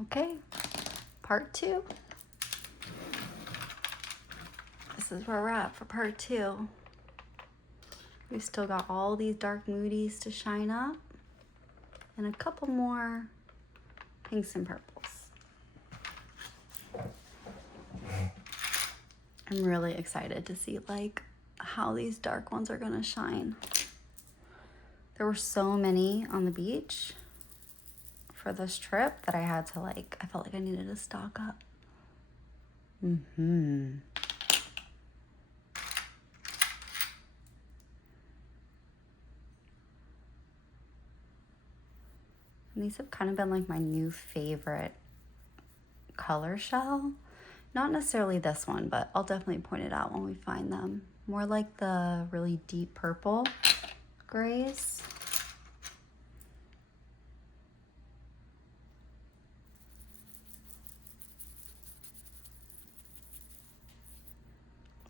Okay, part 2. This is where we're at for part 2. We've still got all these dark moodies to shine up and a couple more pinks and purples. I'm really excited to see like how these dark ones are gonna shine. There were so many on the beach for this trip that I had to I felt like I needed to stock up. And these have kind of been like my new favorite color shell. Not necessarily this one, but I'll definitely point it out when we find them. More like the really deep purple grays.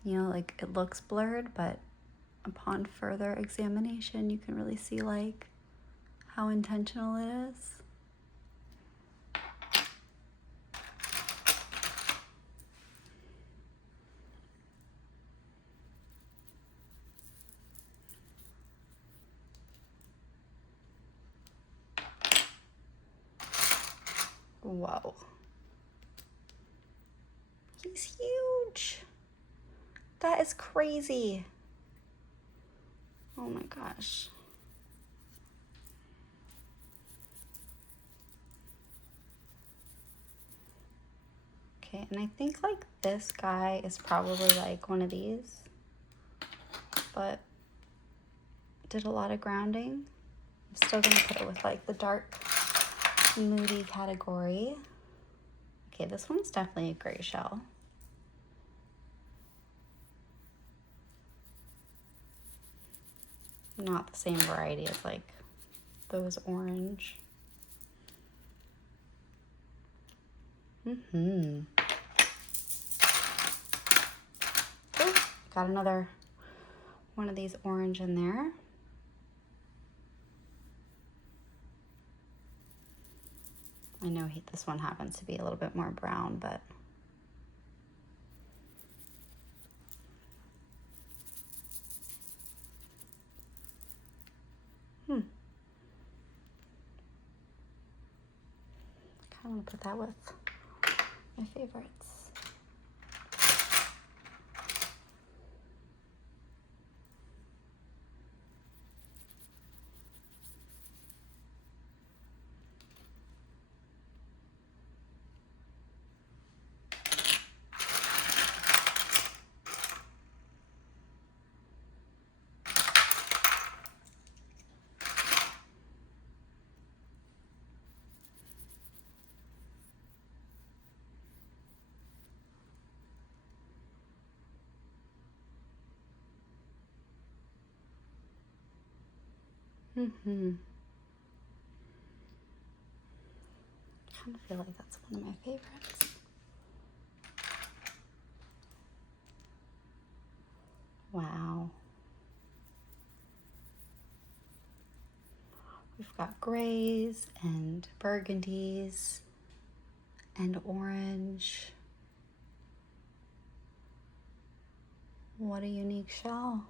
You know, like it looks blurred, but upon further examination, you can really see like how intentional it is. Whoa. He's huge. That is crazy. Oh my gosh. Okay, and I think like this guy is probably like one of these, but did a lot of grounding. I'm still gonna put it with like the dark moody category. Okay, this one's definitely a gray shell. Not the same variety as like those orange. Ooh, got another one of these orange in there. I know this one happens to be a little bit more brown, but I want to put that with my favorites. I kind of feel like that's one of my favorites. Wow. We've got grays and burgundies and orange. What a unique shell.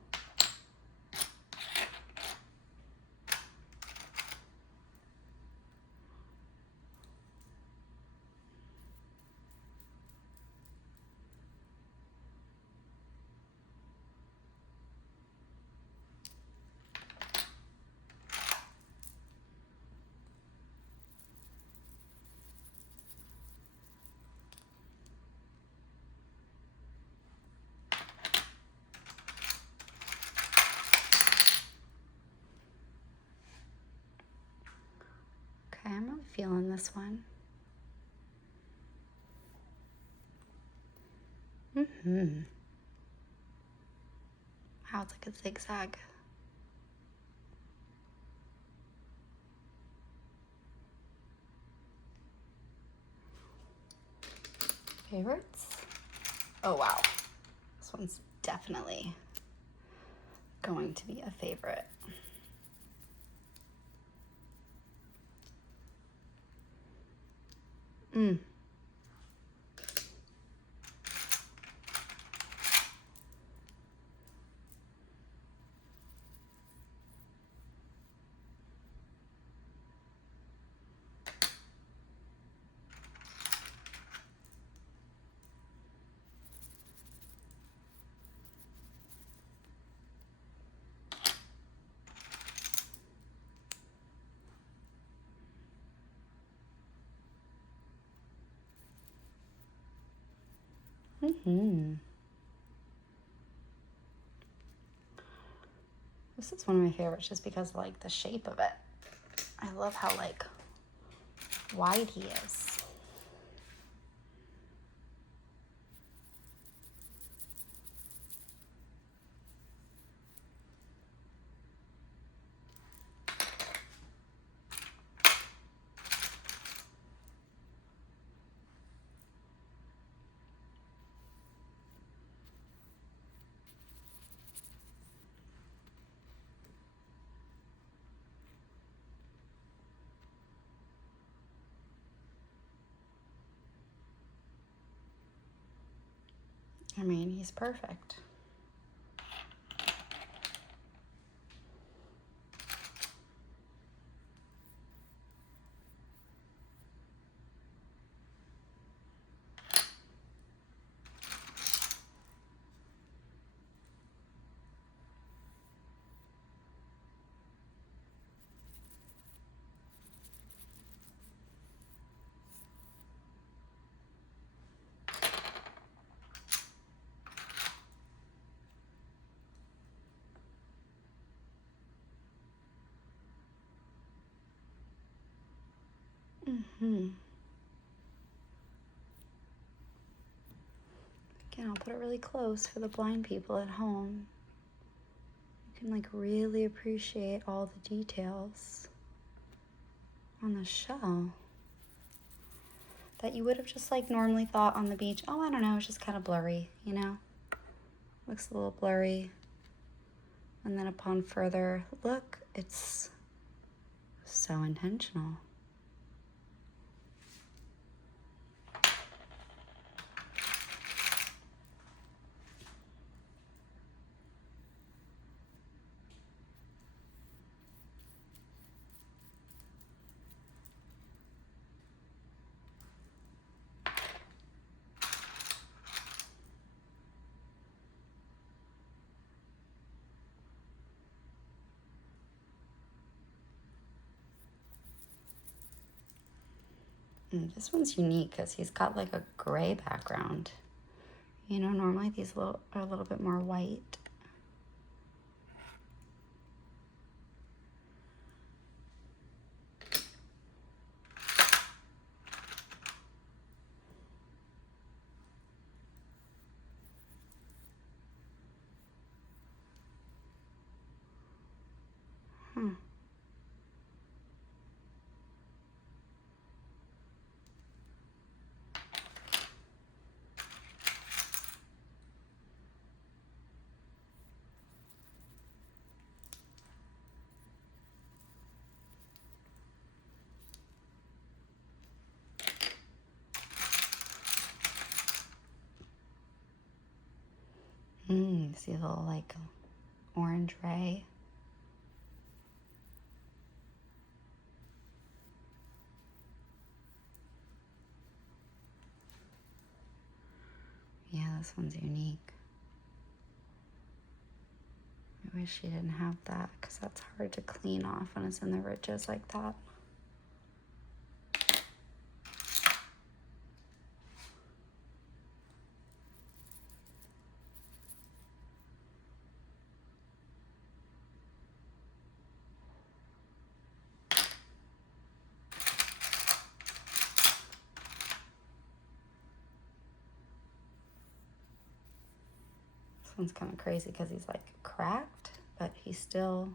Okay, I'm really feeling this one. Wow, it's like a zigzag. Favorites? Oh wow, this one's definitely going to be a favorite. Mm. Mm-hmm. This is one of my favorites just because of, like, the shape of it. I love how, like, wide he is. I mean, he's perfect. Mm-hmm. Again, I'll put it really close for the blind people at home. You can, like, really appreciate all the details on the shell that you would have just, like, normally thought on the beach, oh, I don't know, it's just kind of blurry, you know? Looks a little blurry. And then upon further look, it's so intentional. And this one's unique because he's got like a gray background. You know, normally these are a little bit more white. Hmm. See a little like orange ray. Yeah, this one's unique. I wish she didn't have that because that's hard to clean off when it's in the ridges like that. This one's kind of crazy because he's like cracked, but he's still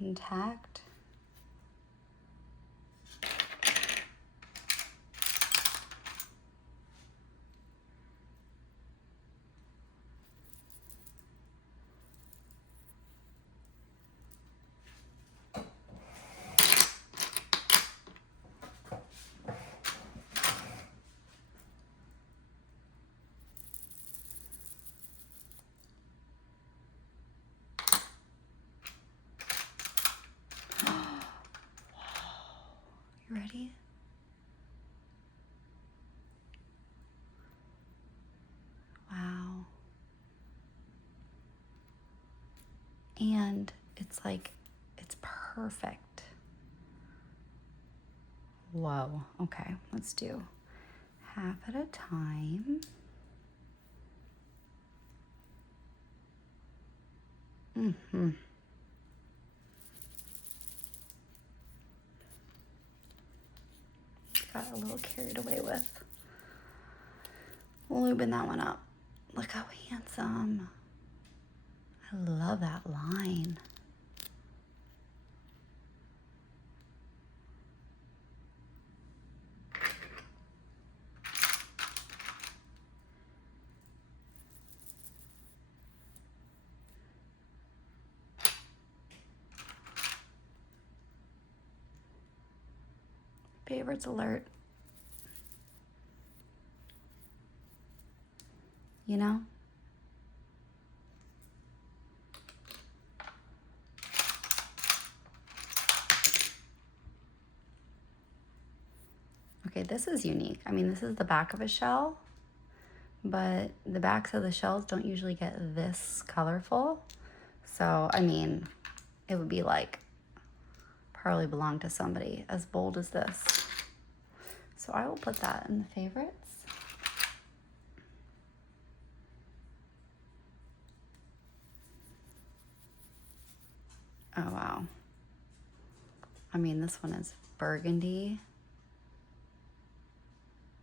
intact. You ready? Wow. And it's like, it's perfect. Whoa. Okay, let's do half at a time. Mm-hmm. Got a little carried away with lubing that one up. Look how handsome. I love that line. Favorites alert. You know? Okay, this is unique. I mean, this is the back of a shell, but the backs of the shells don't usually get this colorful. So, I mean, it would be like probably belong to somebody as bold as this. So I will put that in the favorites. Oh, wow. I mean, this one is burgundy,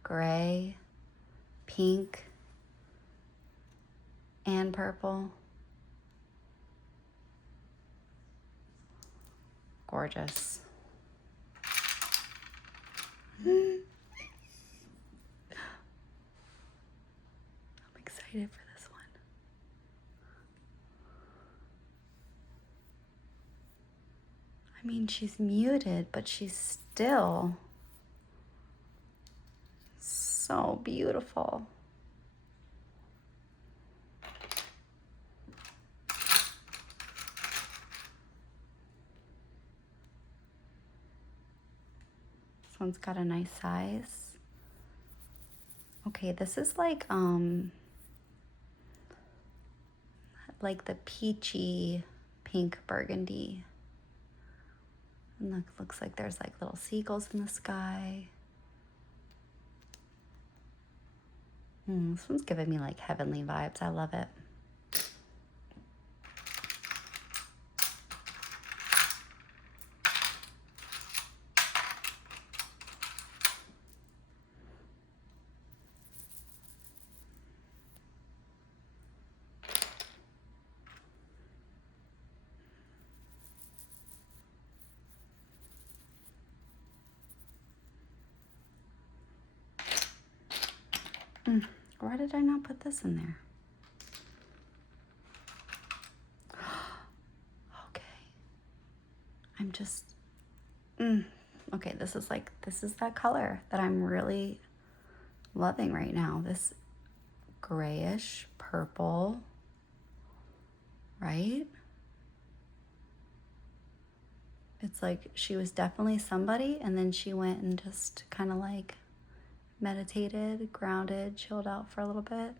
gray, pink, and purple. Gorgeous. I'm excited for this one. I mean, she's muted, but she's still so beautiful. This one's got a nice size. Okay, this is like the peachy pink burgundy. And look, looks like there's like little seagulls in the sky. This one's giving me like heavenly vibes. I love it. Why did I not put this in there? Okay. I'm just, okay, this is that color that I'm really loving right now. This grayish purple, right? It's like she was definitely somebody, and then she went and just kind of like meditated, grounded, chilled out for a little bit.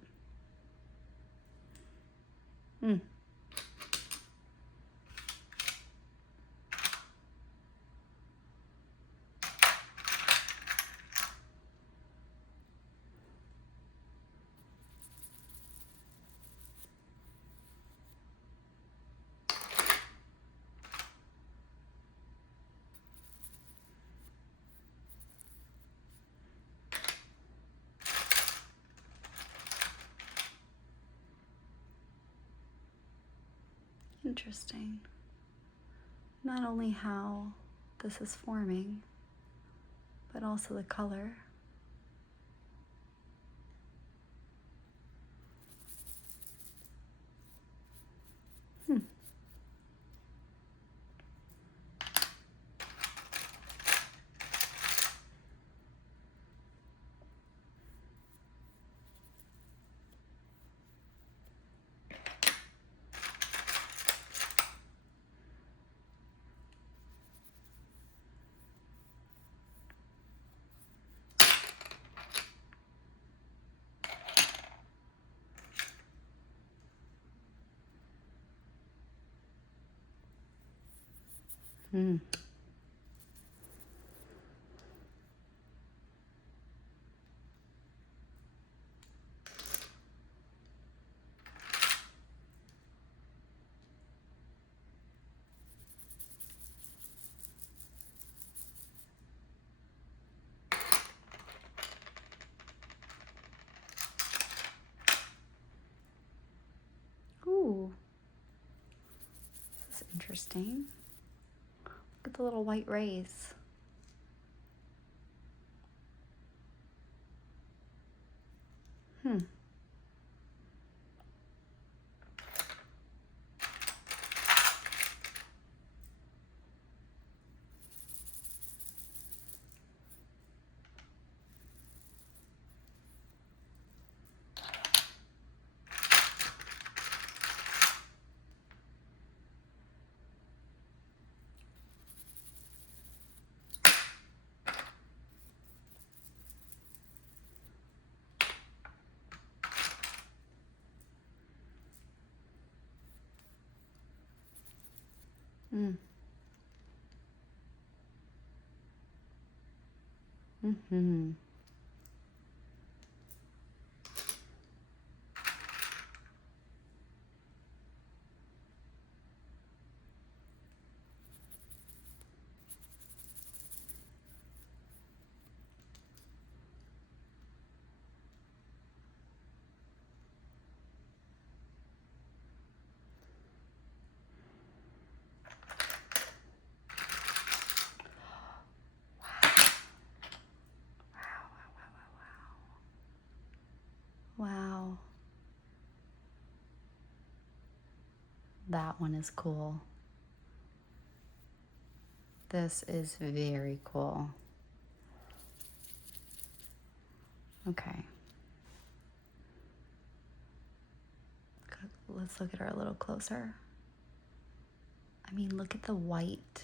Interesting. Not only how this is forming, but also the color. Mm. Ooh, this is interesting. Look at the little white rays. Hmm. Mm. Mm-hmm. Wow. That one is cool. This is very cool. Okay. Let's look at her a little closer. I mean, look at the white.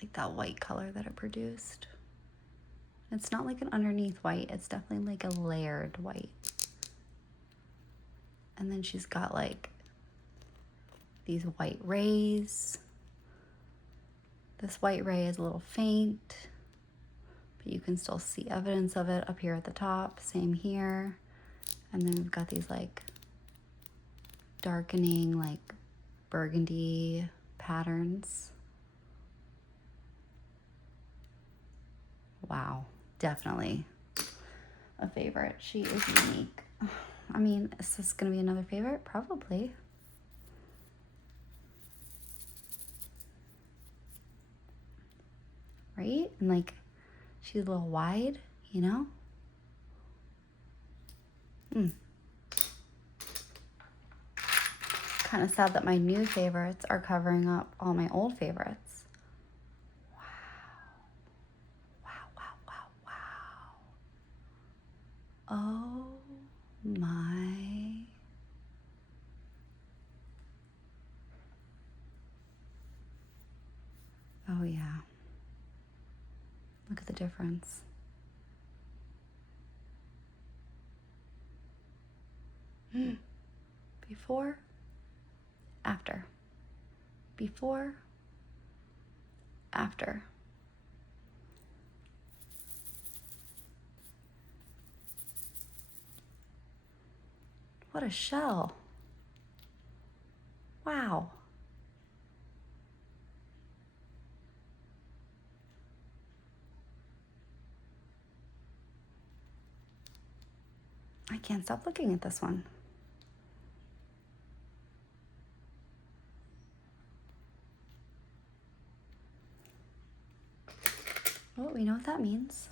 Like that white color that it produced. It's not like an underneath white. It's definitely like a layered white. And then she's got like these white rays. This white ray is a little faint, but you can still see evidence of it up here at the top. Same here. And then we've got these like darkening, like burgundy patterns. Wow, definitely a favorite. She is unique. I mean, is this gonna be another favorite? Probably. Right? And like, she's a little wide, you know? Kind of sad that my new favorites are covering up all my old favorites. Wow. Wow, wow, wow, wow. Oh my. Oh yeah. Look at the difference. Before, after. Before, after. What a shell. Wow. I can't stop looking at this one. Well, we know what that means.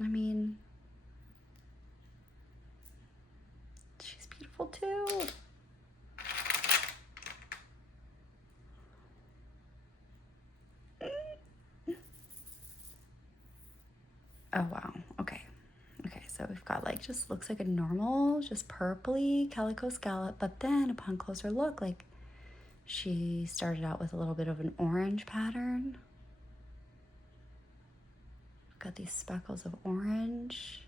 I mean, she's beautiful too. Oh, wow. Okay. Okay, so we've got like, just looks like a normal, just purpley calico scallop, but then upon closer look, like she started out with a little bit of an orange pattern. got these speckles of orange.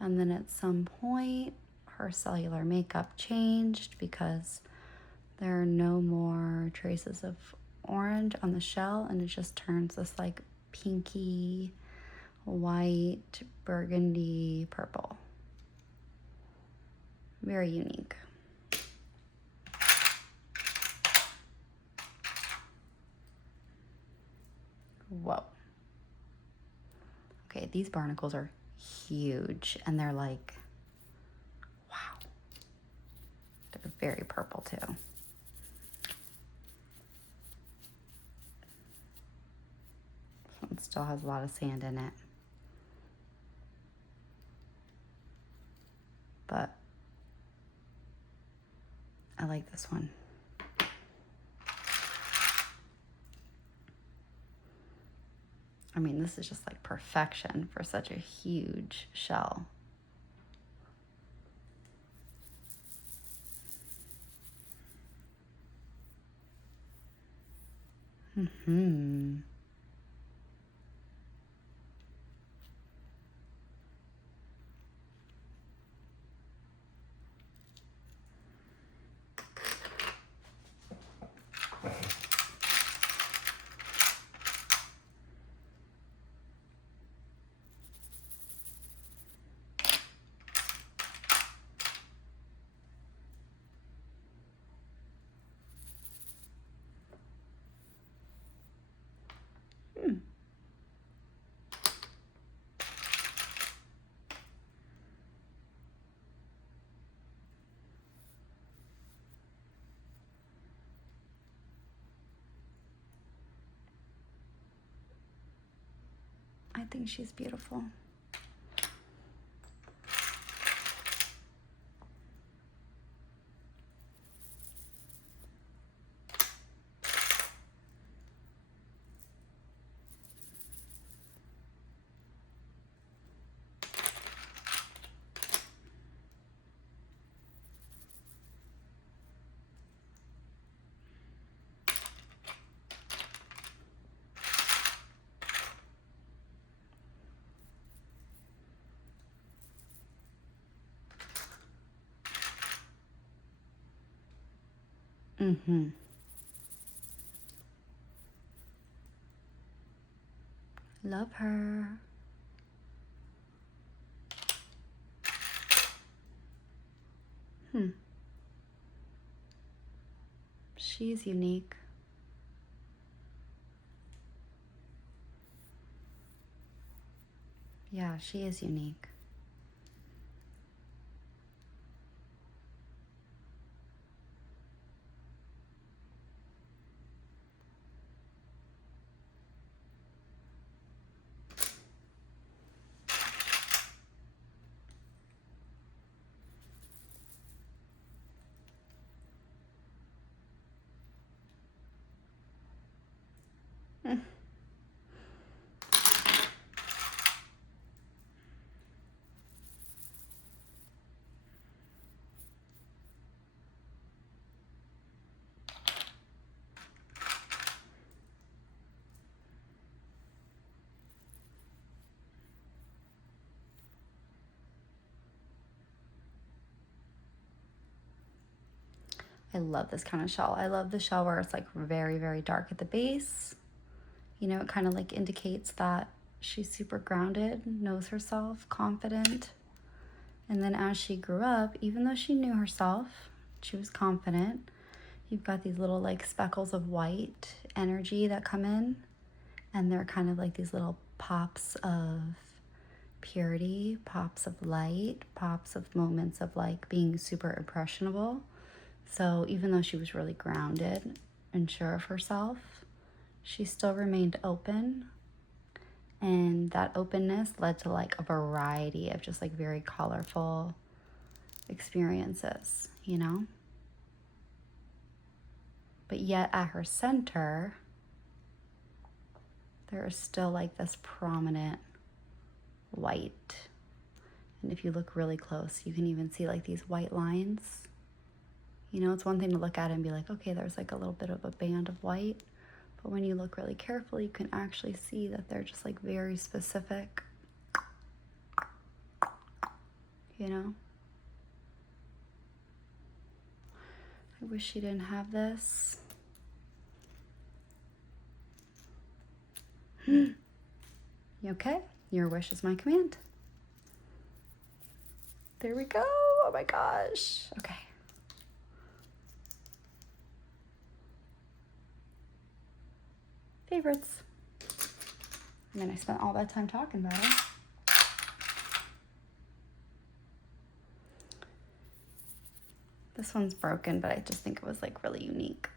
And then at some point, her cellular makeup changed because there are no more traces of orange on the shell, and it just turns this like pinky, white, burgundy, purple. Very unique. Whoa. Okay, these barnacles are huge, and they're like, wow. They're very purple too. This one still has a lot of sand in it. But I like this one. I mean, this is just like perfection for such a huge shell. Mm-hmm. I think she's beautiful. Mm-hmm. Love her. She's unique. Yeah, she is unique. I love this kind of shell. I love the shell where it's like very, very dark at the base. You know, it kind of like indicates that she's super grounded, knows herself, confident. And then as she grew up, even though she knew herself, she was confident. You've got these little like speckles of white energy that come in, and they're kind of like these little pops of purity, pops of light, pops of moments of like being super impressionable. So even though she was really grounded and sure of herself, she still remained open. And that openness led to like a variety of just like very colorful experiences, you know? But yet at her center, there is still like this prominent white. And if you look really close, you can even see like these white lines. You know, it's one thing to look at it and be like, okay, there's like a little bit of a band of white. But when you look really carefully, you can actually see that they're just like very specific, you know? I wish she didn't have this. You okay? Your wish is my command. There we go. Oh my gosh. Okay. Favorites. And then I spent all that time talking about it. This one's broken, but I just think it was like really unique.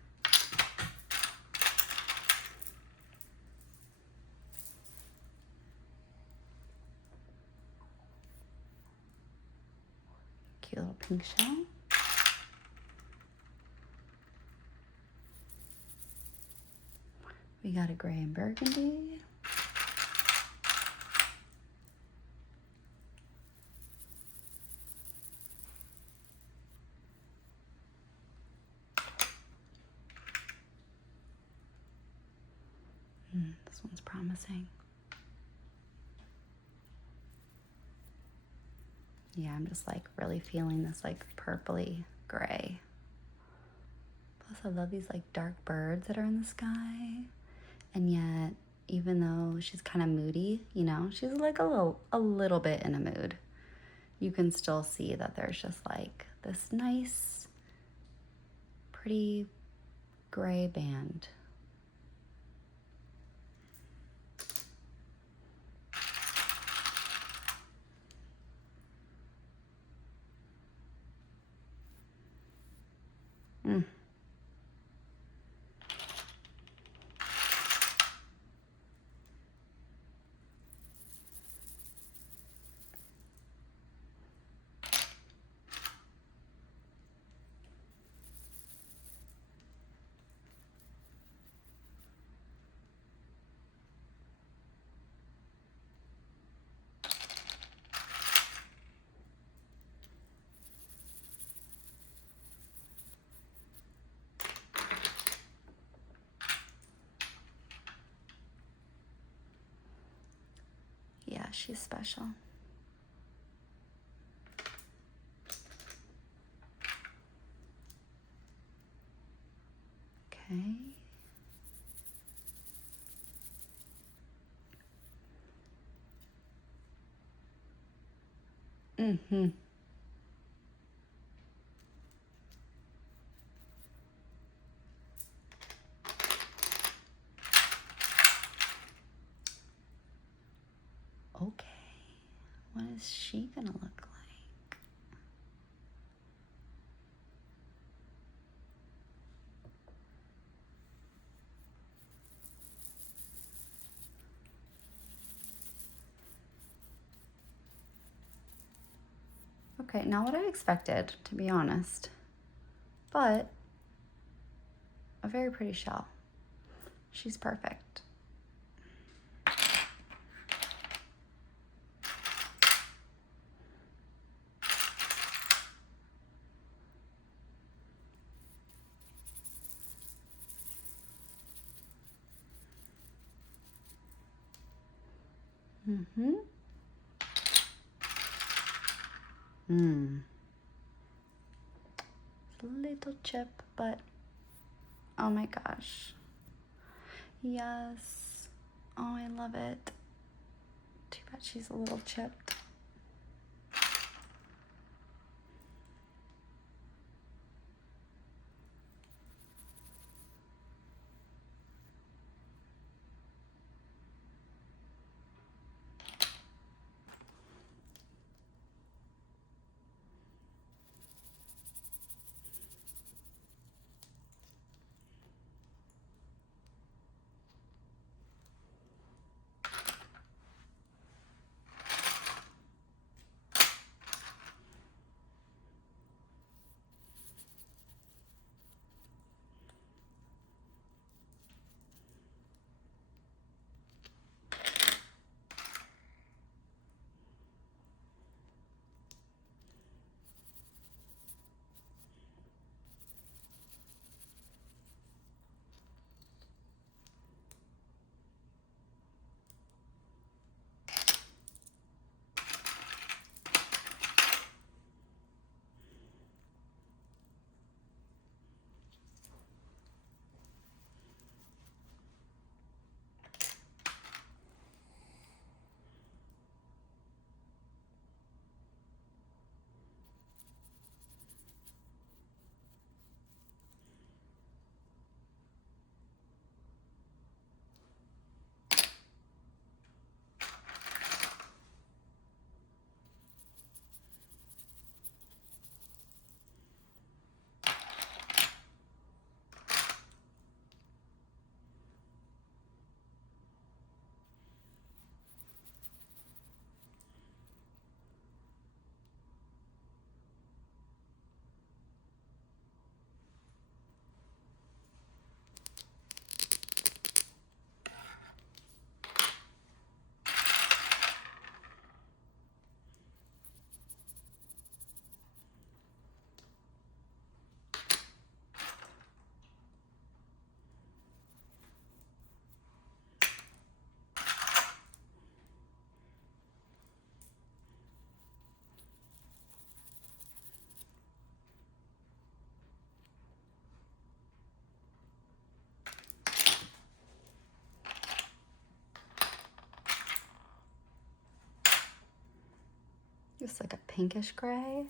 Cute little pink shell. We got a gray and burgundy. This one's promising. Yeah, I'm just like really feeling this like purpley gray. Plus I love these like dark birds that are in the sky. And yet, even though she's kind of moody, you know, she's like a little bit in a mood, you can still see that there's just like this nice, pretty gray band. Yeah, she's special. Okay. Mm-hmm. Okay. What is she gonna look like? Okay, not what I expected, to be honest. But a very pretty shell. She's perfect. Mm-hmm. It's a little chip, but oh my gosh. Yes. Oh, I love it. Too bad she's a little chipped. Just like a pinkish gray.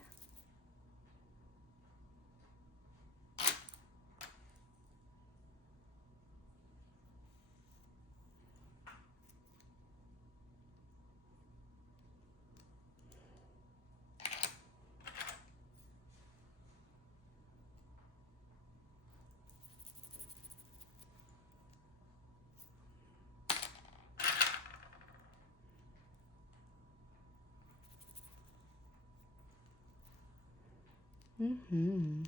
Mm-hmm.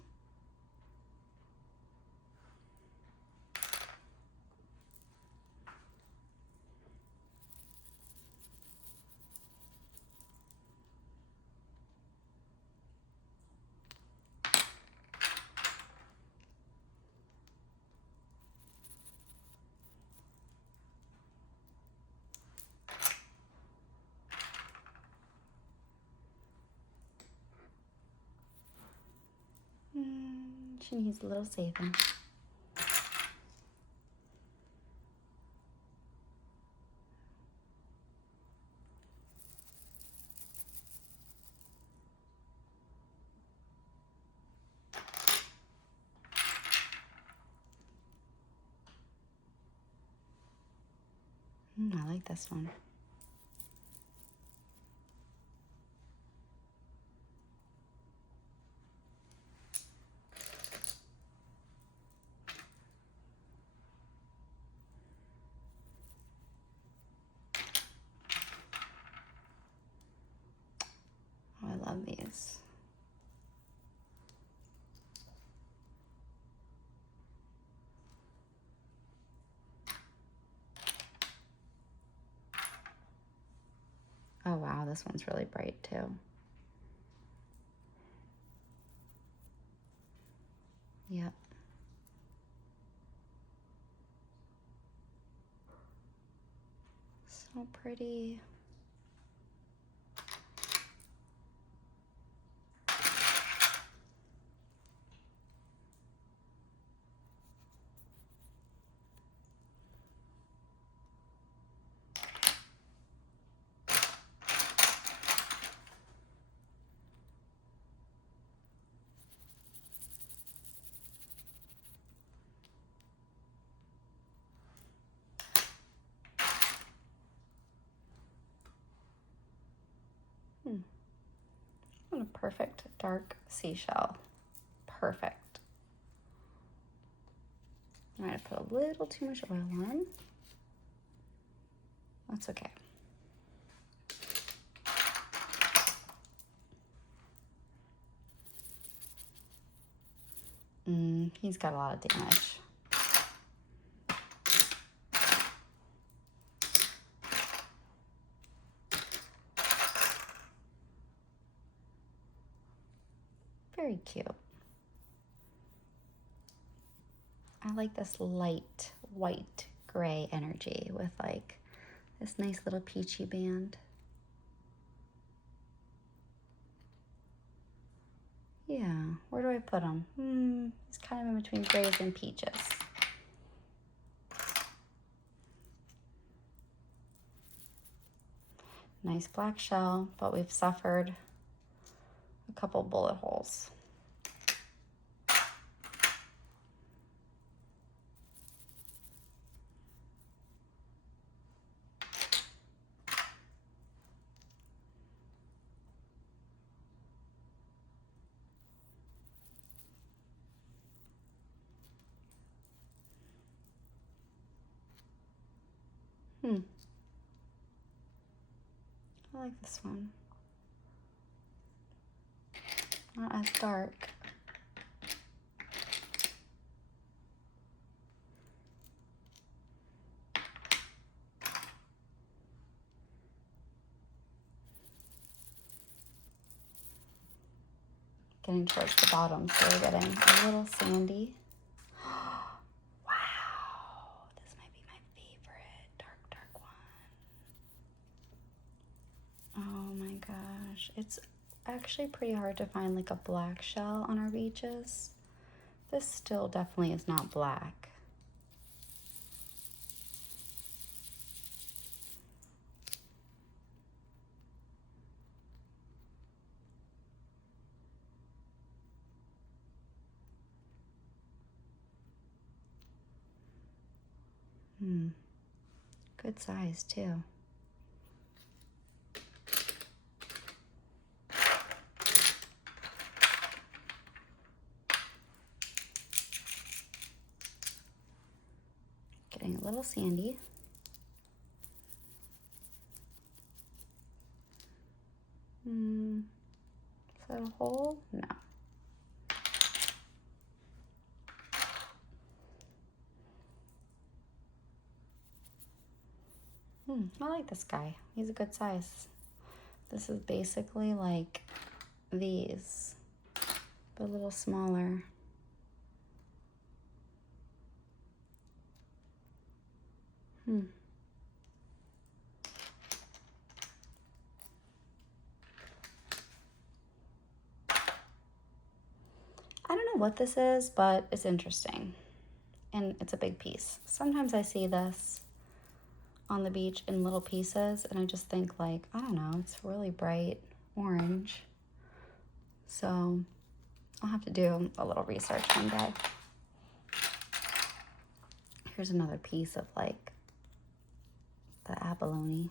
She needs a little saving. I like this one. Oh, I love these. Oh wow, this one's really bright too. Yep. So pretty. What a perfect dark seashell. Perfect. I might have put a little too much oil on. That's okay. He's got a lot of damage. Very cute. I like this light white gray energy with like this nice little peachy band. Yeah, where do I put him? He's kind of in between grays and peaches. Nice black shell, but we've suffered a couple bullet holes. I like this one. Not as dark. Getting towards the bottom, so we're getting a little sandy. Wow, this might be my favorite dark one. Oh my gosh, it's actually pretty hard to find like a black shell on our beaches. This still definitely is not black. Good size too. Getting a little sandy. Is that a hole? No. I like this guy. He's a good size. This is basically like these, but a little smaller. I don't know what this is, but it's interesting. And it's a big piece. Sometimes I see this on the beach in little pieces, and I just think like, I don't know, it's really bright orange. So I'll have to do a little research one day. Here's another piece of like the abalone.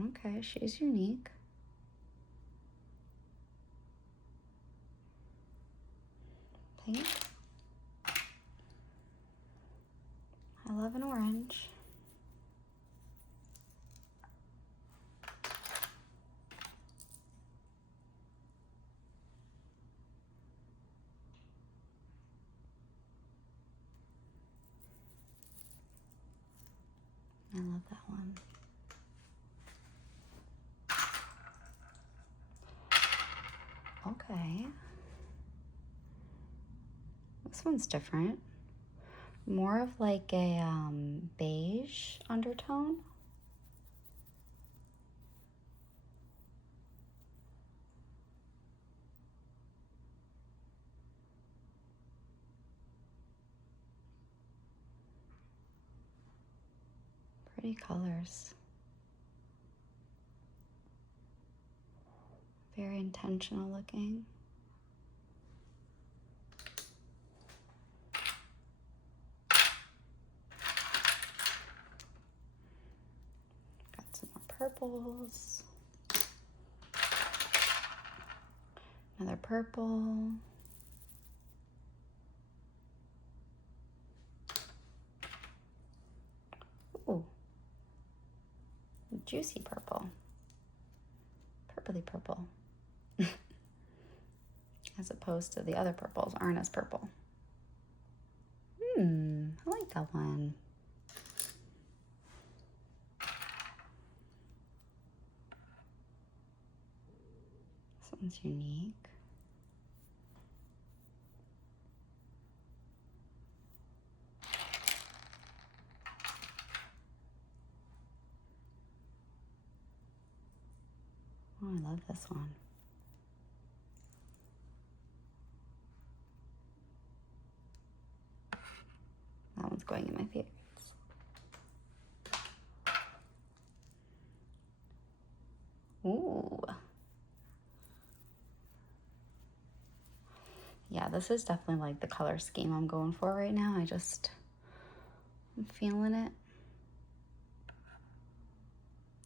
Okay, she's unique. Pink. I love an orange. I love that one. Okay. This one's different. More of like a beige undertone. Pretty colors. Very intentional looking. Got some more purples. Another purple. Ooh. Juicy purple. Purpley purple. As opposed to the other purples aren't as purple. I like that one. This one's unique. Oh, I love this one. That one's going in my favorites. Ooh. Yeah, this is definitely like the color scheme I'm going for right now. I'm feeling it.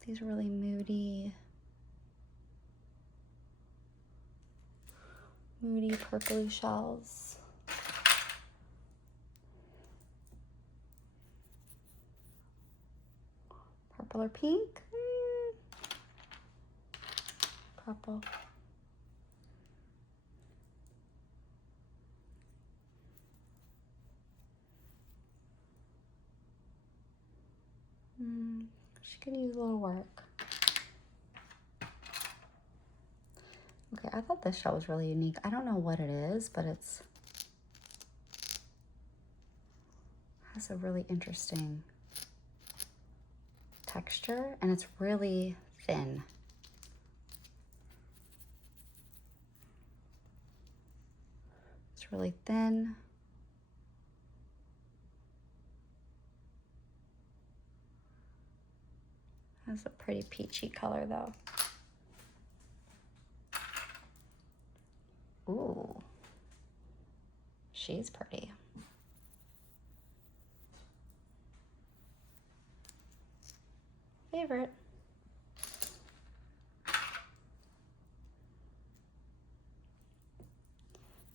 These really moody purpley shells. Purple or pink? Purple. She could use a little work. Okay, I thought this shell was really unique. I don't know what it is, but has a really interesting texture, and it's really thin. It's really thin. Has a pretty peachy color though. Ooh, she's pretty. Favorite.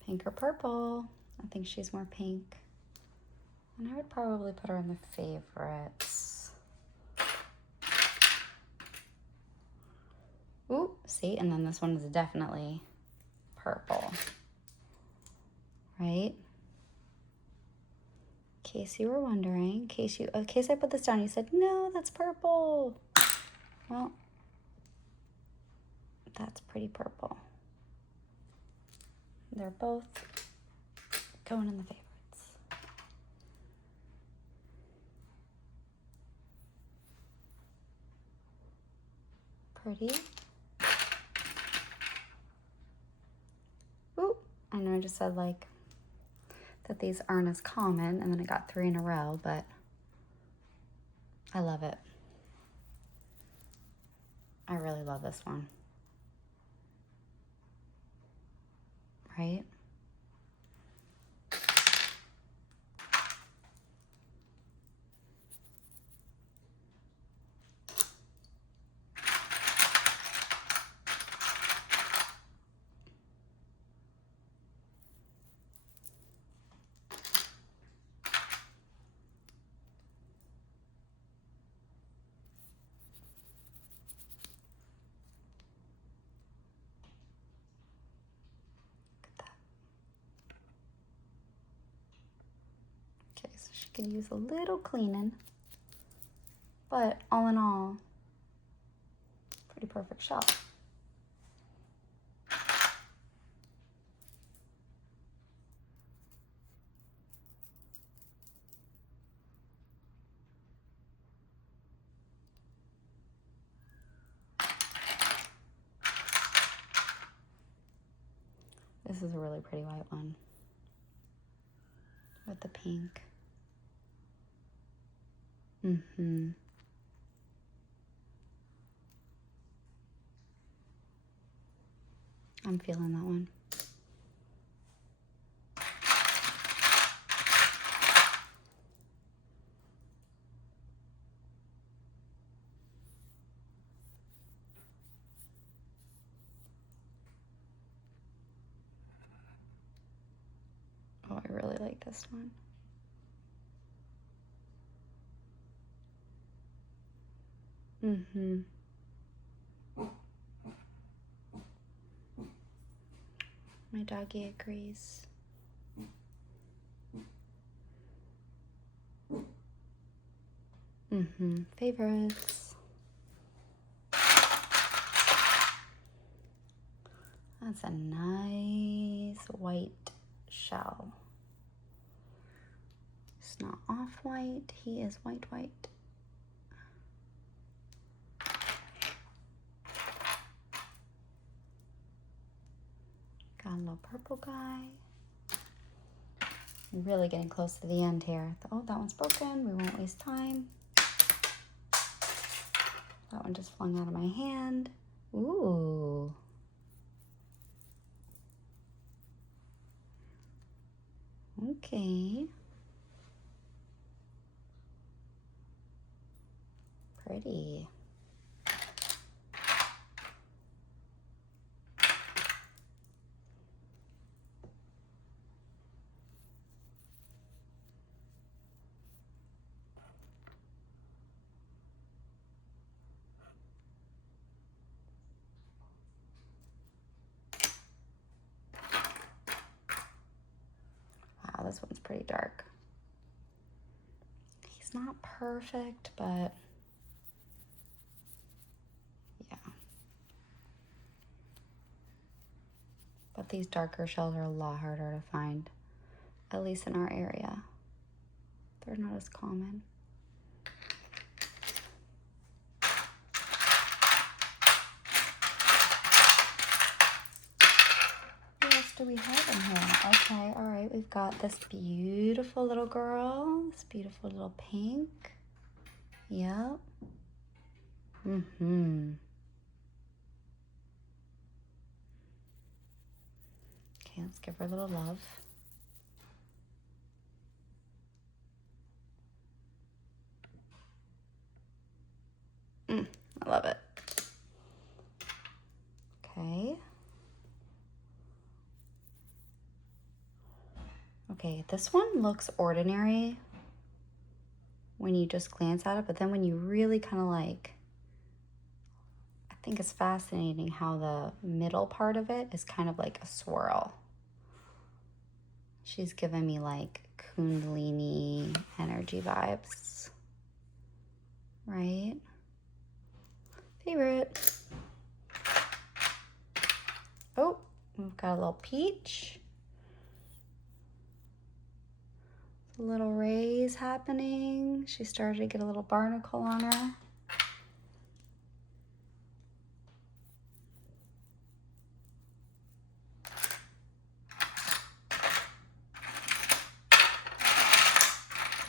Pink or purple? I think she's more pink. And I would probably put her in the favorites. Ooh, see, and then this one is definitely purple, right? In case you were wondering, in case I put this down, you said, no, that's purple. Well, that's pretty purple. They're both going in the favorites. Pretty. Ooh, I know I just said like that these aren't as common, and then I got 3 in a row, but I love it. I really love this one. Right? Okay, so she could use a little cleaning, but all in all, pretty perfect shell. This is a really pretty white one with the pink. Mm-hmm. I'm feeling that one. Oh, I really like this one. Mm-hmm. My doggy agrees. Mm-hmm. Favorites. That's a nice white shell. It's not off-white. He is white. Got a little purple guy. Really getting close to the end here. Oh, that one's broken. We won't waste time. That one just flung out of my hand. Ooh. Okay. Pretty. Wow, this one's pretty dark. He's not perfect, but yeah. But these darker shells are a lot harder to find, at least in our area. They're not as common. do we have in here? Okay, all right. We've got this beautiful little girl. This beautiful little pink. Yep. Mm-hmm. Okay, let's give her a little love. I love it. Okay. Okay, this one looks ordinary when you just glance at it, but then when you really kind of like, I think it's fascinating how the middle part of it is kind of like a swirl. She's giving me like Kundalini energy vibes, right? Favorite. Oh, we've got a little peach. Little rays happening. She started to get a little barnacle on her.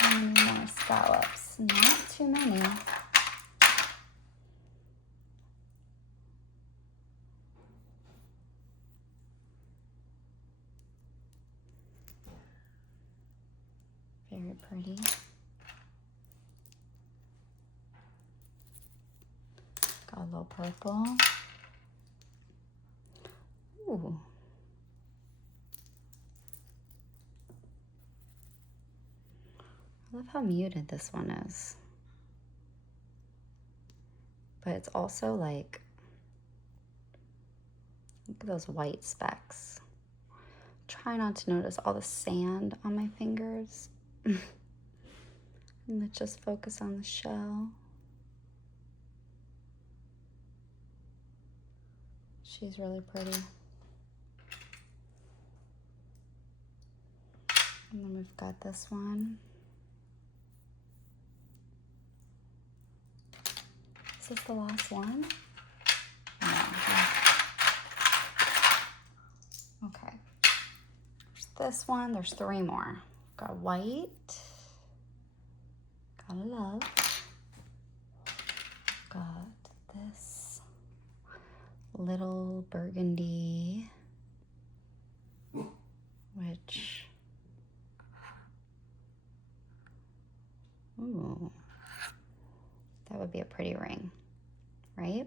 And more scallops. Not too many. Very pretty. Got a little purple. Ooh. I love how muted this one is. But it's also like, look at those white specks. Try not to notice all the sand on my fingers. And let's just focus on the shell. She's really pretty. And then we've got this one. Is this the last one? No. Okay. There's this one. There's 3 more. Got white. Gotta love. Got this little burgundy, which, ooh, that would be a pretty ring, right?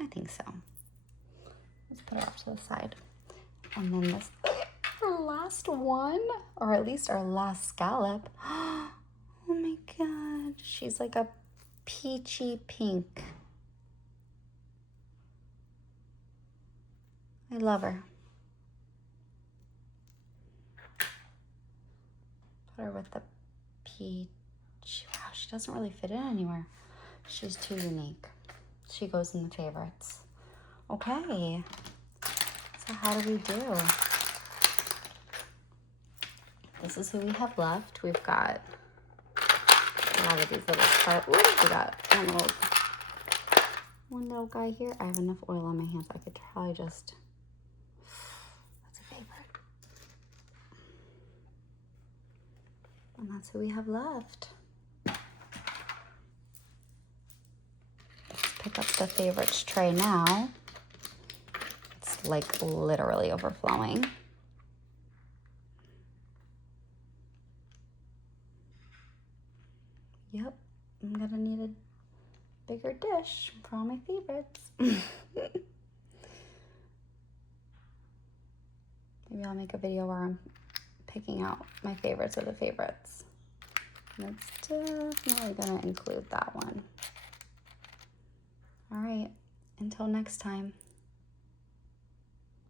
I think so. Let's put it off to the side. And then this, our last one, or at least our last scallop. Oh my God, she's like a peachy pink. I love her. Put her with the peach. Wow, she doesn't really fit in anywhere. She's too unique. She goes in the favorites. Okay, so how do we do? This is who we have left. We've got a lot of these little parts. Ooh, we got one little guy here. I have enough oil on my hands. I could probably just, that's a favorite. And that's who we have left. Let's pick up the favorites tray now. It's like literally overflowing. Yep, I'm gonna need a bigger dish for all my favorites. Maybe I'll make a video where I'm picking out my favorites of the favorites. And it's definitely gonna include that one. All right, until next time.